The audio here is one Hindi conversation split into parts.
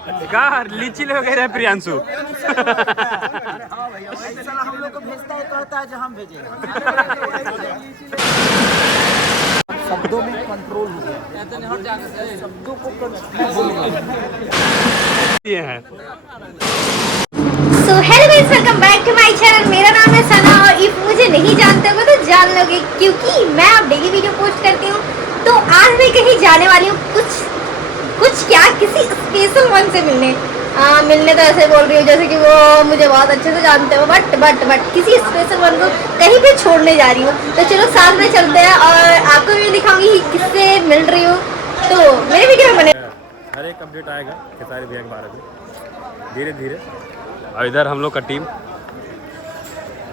कहा लीची लेके रहे प्रियांशु। हाँ भैया हम लोग को भेजता है, कहता है हम भेजे। शब्दों में कंट्रोल हो गया, शब्दों को ये है। So hello guys, welcome back to my channel. मेरा नाम है सना और इफ मुझे नहीं जानते हो तो जान लोगे, क्योंकि मैं अब डेली वीडियो पोस्ट करती हूँ। तो आज मैं कहीं जाने वाली हूँ, कुछ क्या किसी स्पेशल वन से मिलने तो ऐसे बोल रही हूँ जैसे कि वो मुझे बहुत अच्छे से जानते हो, बट किसी स्पेशल वन को कहीं पे छोड़ने जा रही हूँ। तो चलो साथ में चलते हैं और आपको भी दिखाऊंगी कि किससे मिल रही हूँ। तो मेरे वीडियो में बने। हर एक अपडेट आएगा खेसारी भैया के बारे में धीरे धीरे। और इधर हम लोग का टीम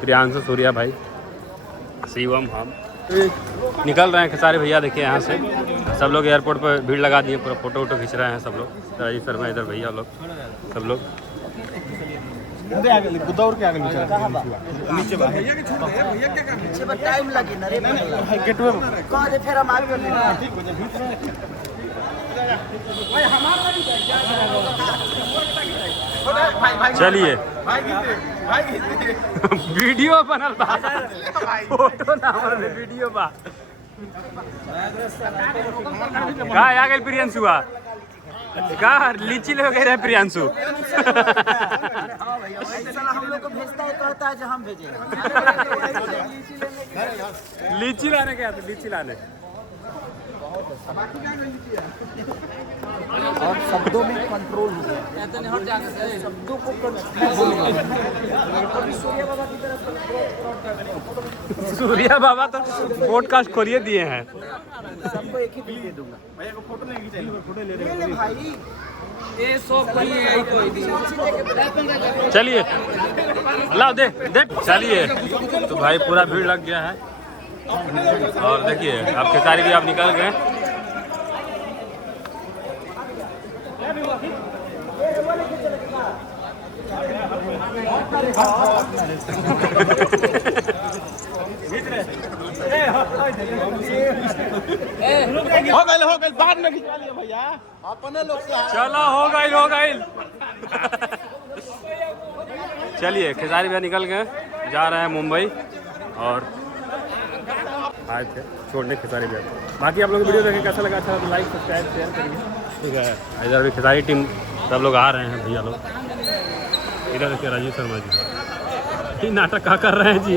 प्रियांशु, सूर्या भाई, शिवम, हम निकल रहे हैं खेसारी भैया। देखिए यहाँ से सब लोग एयरपोर्ट पर भीड़ लगा दिए, पूरा फोटो वोटो खींच रहे हैं सब लोग। राजीव शर्मा इधर भैया लोग सब लोग नीचे टाइम लगे ना रे कहाँ रे, फिर हम आगे चलिए वीडियो बनल बा, फोटो ना बनल, वीडियो बा। कहा आ गए प्रियांशु, कहा लीची लेके रहे प्रियांशु। हाँ भैया हम लोग को भेजता है, कहता है हम भेजे। लीची लाने गया था, लीची लाने। और शब्दों में कंट्रोल हो गया, शब्दों को सूर्या बाबा तो पॉडकास्ट खोलिए दिए हैं। सबको एक ही बिल दे दूंगा। भैया को फोटो नहीं खींचाइए, फोटो ले ले भाई। चलिए ला दे दे, चलिए। तो भाई पूरा भीड़ लग गया है और देखिए अब खेसारी भी आप निकल गए। हो गए बाद में खिंचवा लिया भैया, अपने लोग से। चलो हो गई चलिए खेसारी भैया निकल गए, जा रहे हैं मुंबई। और आए थे छोड़ने खेसारी भैया। बाकी आप लोग वीडियो देखें कैसा लगा, अच्छा तो लाइक सब्सक्राइब शेयर करिए, ठीक है। इधर भी खेसारी टीम सब लोग आ रहे हैं भैया लोग। इधर देखिए राजीव शर्मा जी नाटक क्या कर रहे हैं जी।